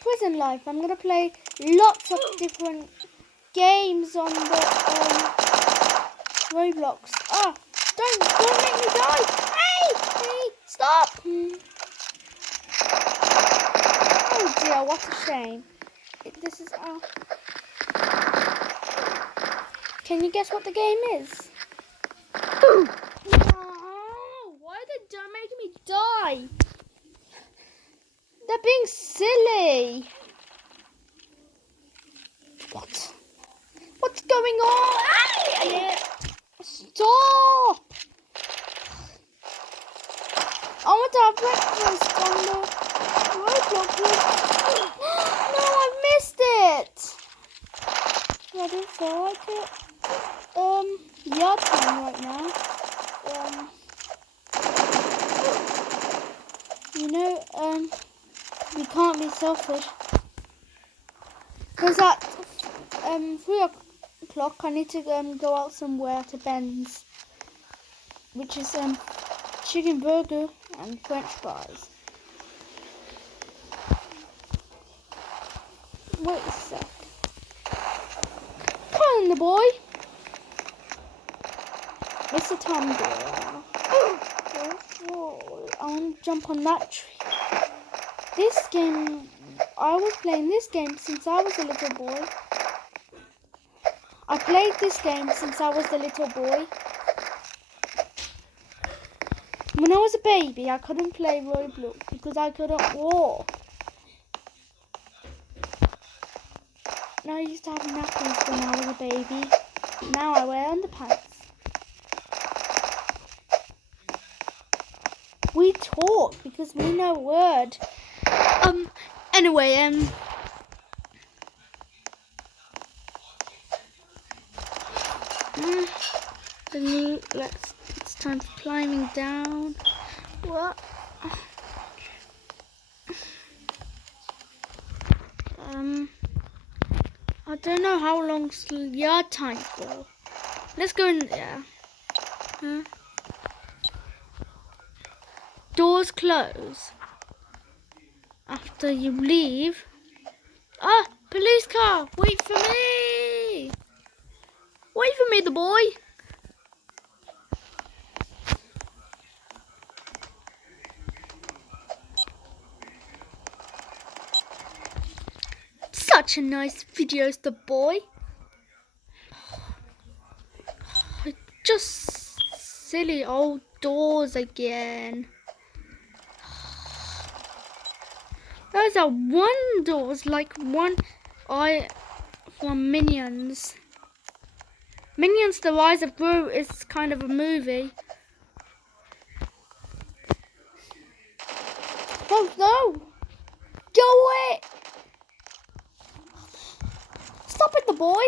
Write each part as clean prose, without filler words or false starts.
Prison Life. I'm gonna play lots of different games on the Roblox. Ah, don't make me die! Hey, stop! Oh dear, what a shame. This is Can you guess what the game is? No, why are they making me die? They're being silly. What's going on? Stop! I want to have breakfast on the Roblox. No, I missed it. I don't feel like it. Yard time right now. We can't be selfish. Because at 3 o'clock I need to go out somewhere to Ben's, which is chicken burger and French fries. Wait a sec. Come on, the boy. It's the time door. I want to jump on that tree. This game, I was playing this game since I was a little boy. I played this game since I was a little boy. When I was a baby, I couldn't play Roblox because I couldn't walk. And I used to have nappies when I was a baby. Now I wear underpants. We talk because we know a word. Anyway, it's time for climbing down. What? I don't know how long's yard time for. Let's go in there. Huh? Doors close after you leave. Ah, police car! Wait for me! Wait for me, the boy! Such a nice video, the boy. Just silly old doors again. Those are one doors, like one eye from Minions. Minions: The Rise of Gru is kind of a movie. Oh no! Go away! Stop it, the boy!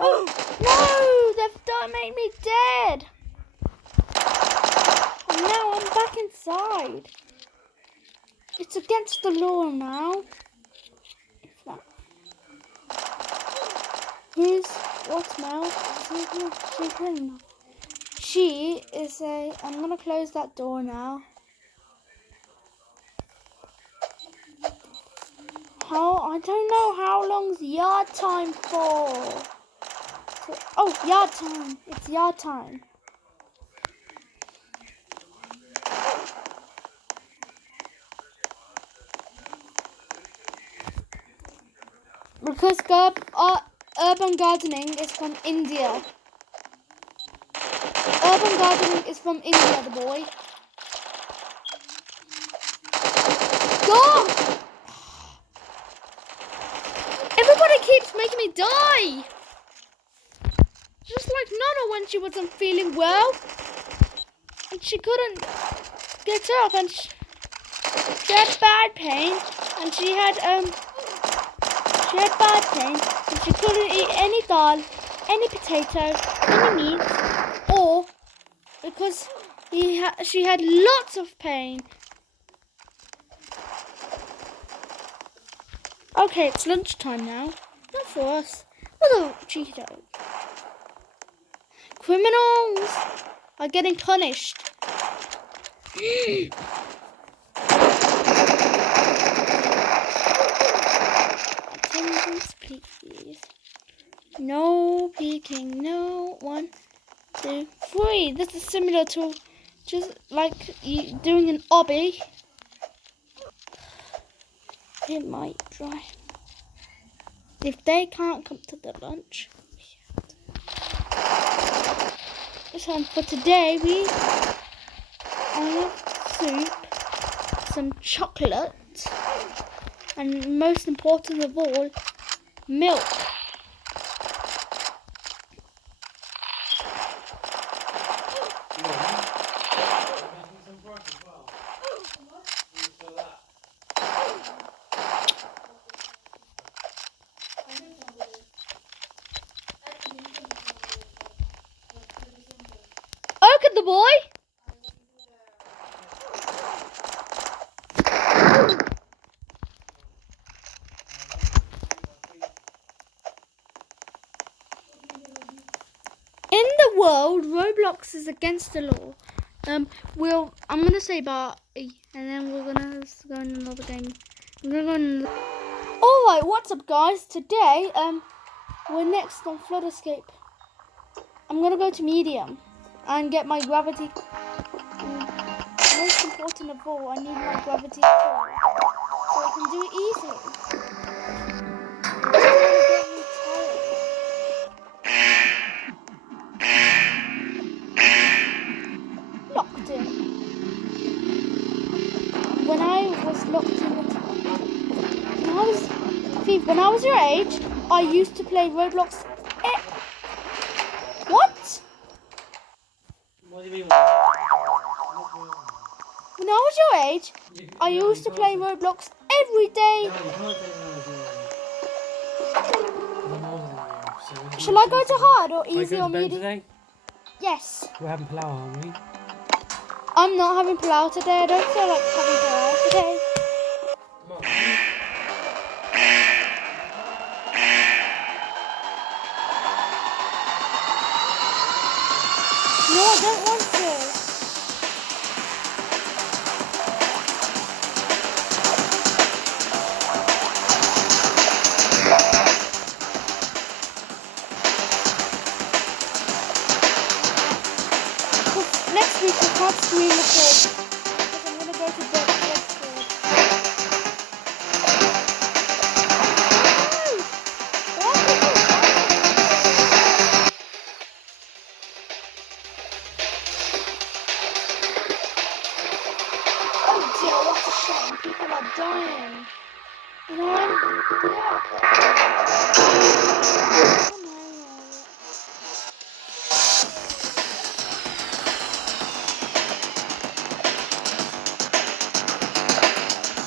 Oh no! They've made me dead! And now I'm back inside. It's against the law now. What's Mel? She is I'm gonna close that door now. I don't know how long's yard time for. Oh, yard time. It's yard time. Because urban gardening is from India. Urban gardening is from India, the boy. Go! Everybody keeps making me die. Just like Nana when she wasn't feeling well. And she couldn't get up and she had bad pain. And she had bad pain. And she couldn't eat any dal, any potato, any meat. Or because she had lots of pain. Okay, it's lunchtime now. Not for us. What a Cheeto. Criminals! are getting punished. Attendance, please. No peeking. No. 1, 2, 3. This is similar to just like you doing an obby. It might dry. If they can't come to the lunch. So for today we have soup, some chocolate, and most important of all, milk. Look at the boy. In the world, Roblox is against the law. I'm gonna say bye, and then we're gonna go in another game. Alright, what's up, guys? Today, we're next on Flood Escape. I'm gonna go to medium and get my gravity. Most important of all, I need my gravity core so I can do it easily. Locked in. When I was locked in, when I was your age, I used to play Roblox. What? What do you mean? When I was your age, I used to play Roblox every day. Shall I go to hard or easy or medium? Today? Yes. We're having palau, aren't we? I'm not having palau today. I don't feel like having palau today. No, I don't want to. Next week I can't screen record because I'm going to go to bed. People are dying. You know what?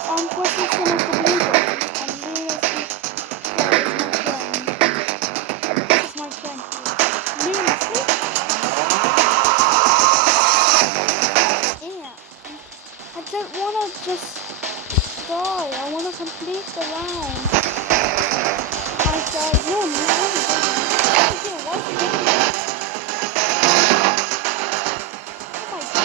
I'm watching some of the blue buttons and Luna's This is my friend. Luna, sleep? Yeah. I don't want to just die. I want to complete the round. I died. No, what's this? Oh my god.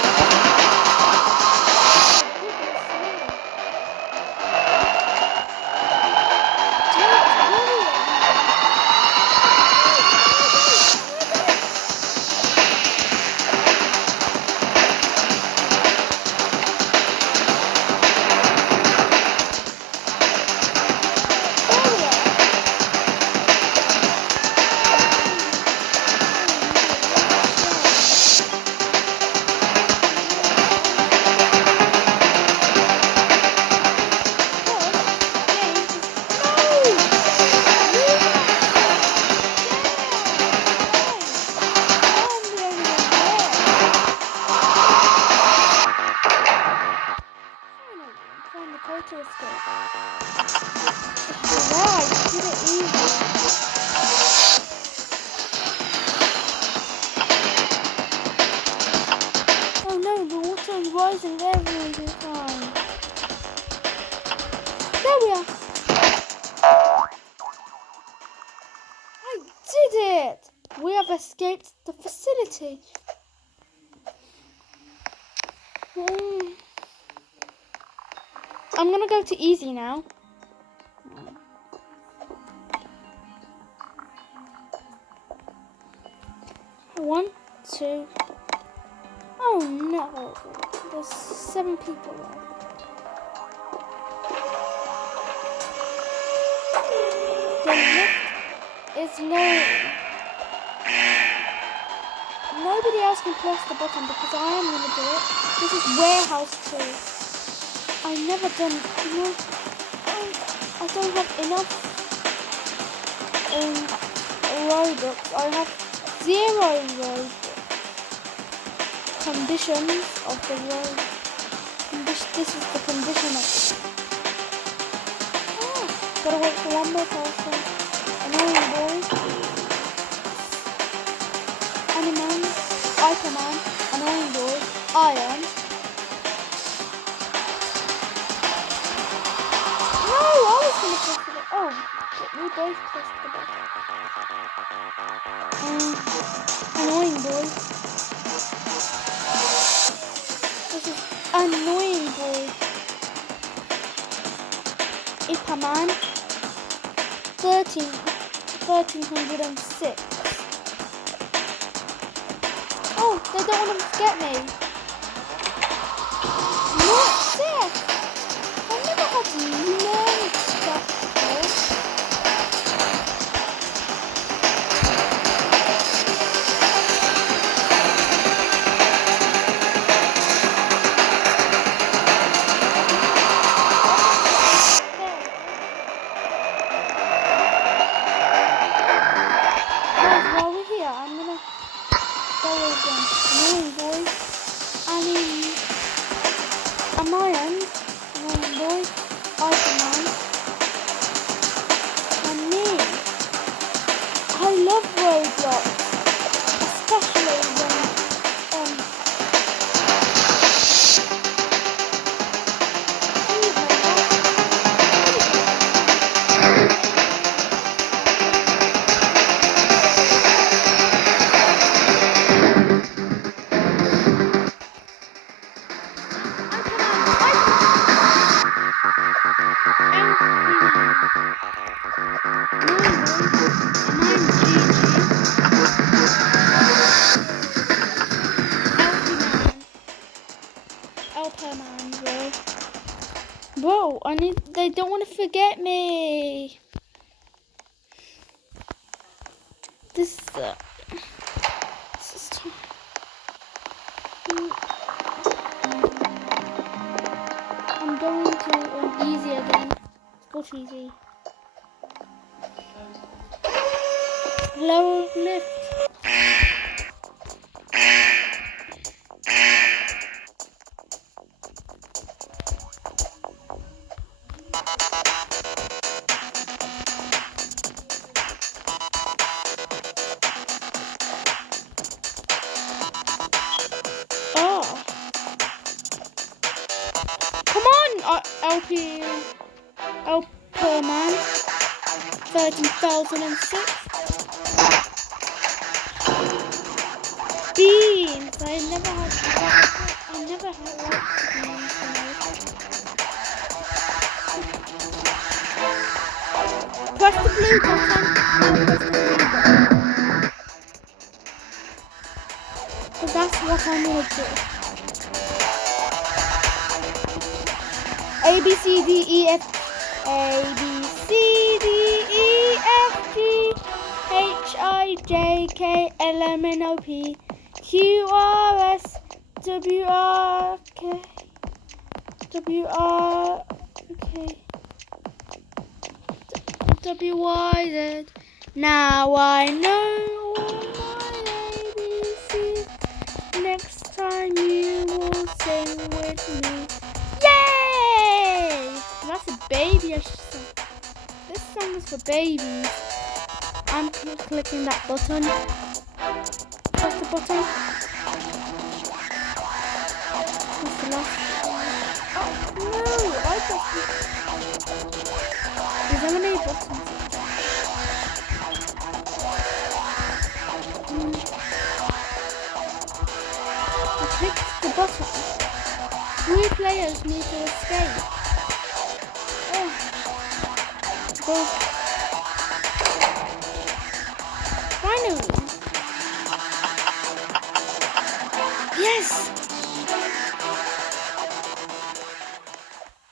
Rising every time. There we are. I did it! We have escaped the facility. Hmm. I'm gonna go to easy now. One, two. Oh no, there's 7 people there. The lift is low. Nobody else can press the button because I am gonna do it. This is warehouse 2. I've never done it. I don't have enough Robux. I have 0 Robux. Conditions of the road. This is the condition of it. Oh, gotta wait for one more person. Annoying boy. Animan. Hyperman. Annoying boy. Iron. No, I was gonna press the button. Oh, we both pressed the button. Annoying boy. This is annoying boy. Ipaman 1306. Oh, they don't want to get me. Not sick. I've never had learned stuff before. While we're here, I'm gonna follow them. Annoying boy. Annoying boy. Ironman. And me. I love Roblox. Especially when Bro, they don't want to forget me. This is too... I'm going to easy again. Let's go to easy. Lower lift. LPman 13,006 beans. I never had beans when press the blue button. So that's what I'm gonna do. A B C D E F A B C D E F G H I J K L M N O P Q R S W R K W R K W Y Z. Now I know all my ABCs. Next time you will sing with me. Yay! That's a baby. This song is for babies. I'm clicking that button. Press the button. What's the last one? Oh no! I pressed it. There's only buttons. I clicked the button. 3 players need to escape. Oh. Well, finally. Yes!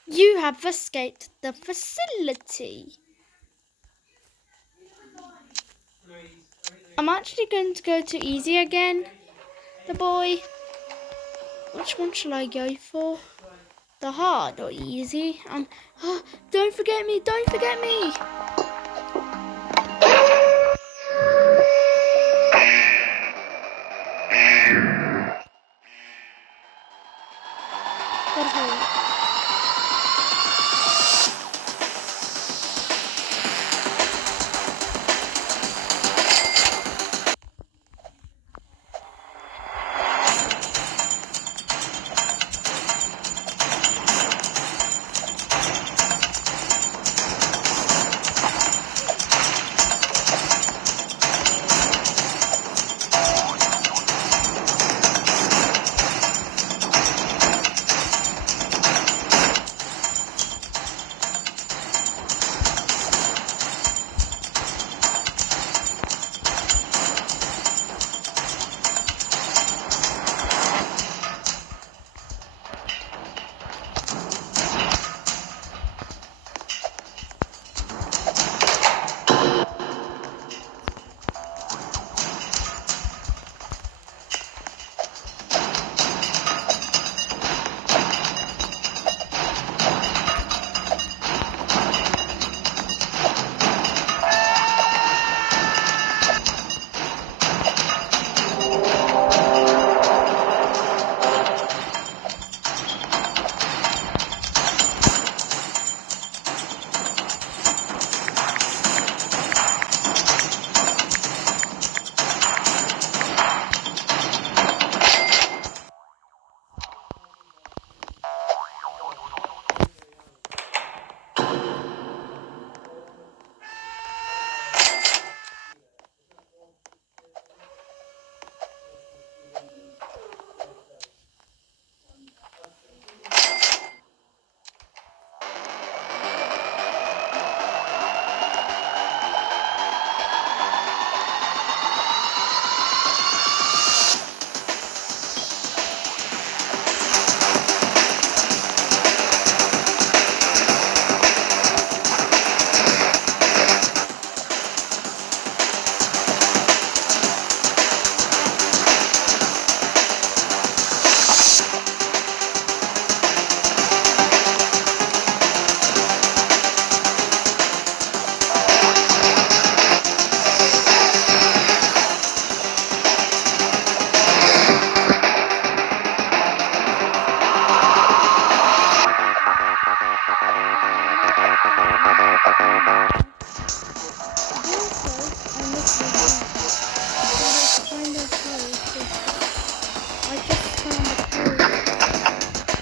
You have escaped the facility. I'm actually going to go to easy again. The boy. Which one shall I go for? The hard or easy? Oh, don't forget me, don't forget me. Gotta hurry.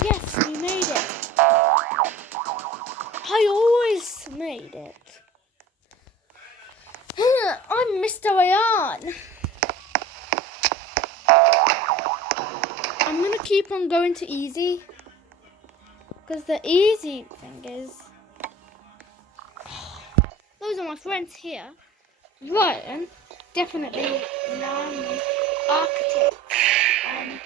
Yes, we made it. I always made it. I'm Mr. Ayan. I'm gonna keep on going to easy. Because the easy thing is, those are my friends here. Ryan, definitely Nami, Architect, and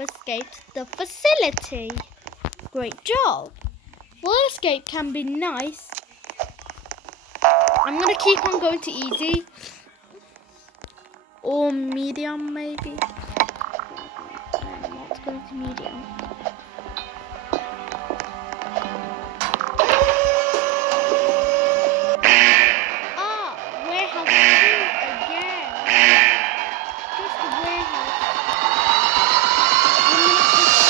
escaped the facility. Great job. Well, escape can be nice. I'm gonna keep on going to easy. Or medium, maybe. Let's go to medium. Warehouse 2 again. Just the warehouse.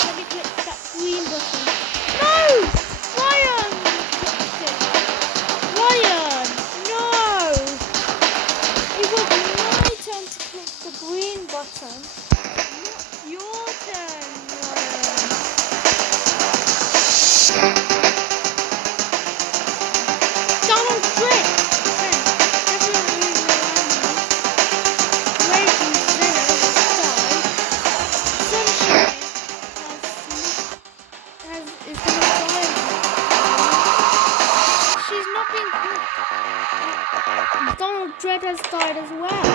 Let me click that green button. No! Ryan! Ryan! No! It was my turn to click the green button. Not your turn, Ryan. Donald Trump! Donald Dread has died as well.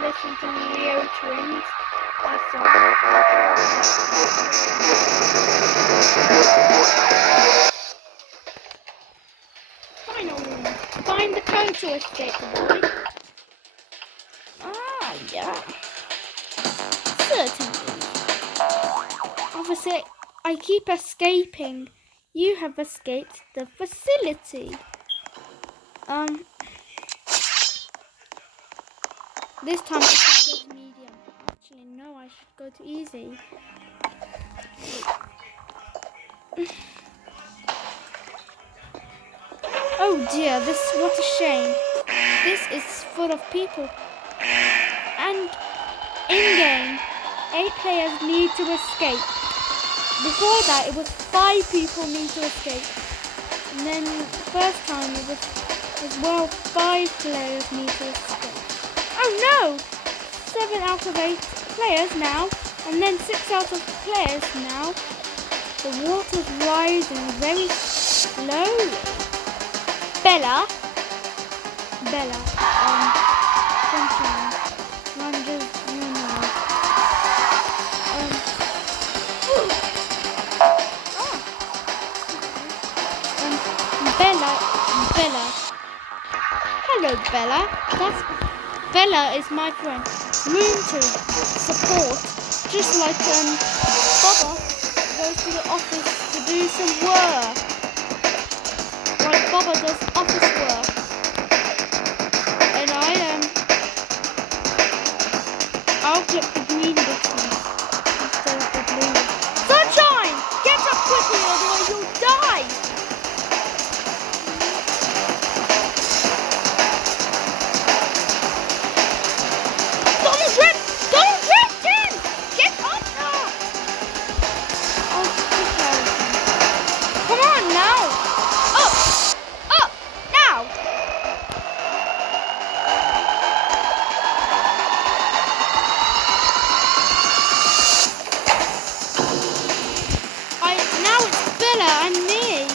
Listen to Leo Twins. That's all. Finally, find the code to escape the boy. Ah, yeah. Certainly. Obviously, I keep escaping. You have escaped the facility. This time I should go to medium. Actually, no, I should go to easy. Oh dear, what a shame. This is full of people. And in-game, 8 players need to escape. Before that, it was 5 people need to escape. And then the first time it was as well 5 players need to escape. Oh no! 7 out of 8 players now, and then 6 out of players now. The water's rising very slowly. Bella, sunshine, lunges, Bella. Hello, Bella. Bella is my friend. Room to support. Just like Baba goes to the office to do some work. Like Baba does office work. And I'll click the green button instead of the blue. Sunshine! Get up quickly, otherwise you'll die! Now it's Bella and me.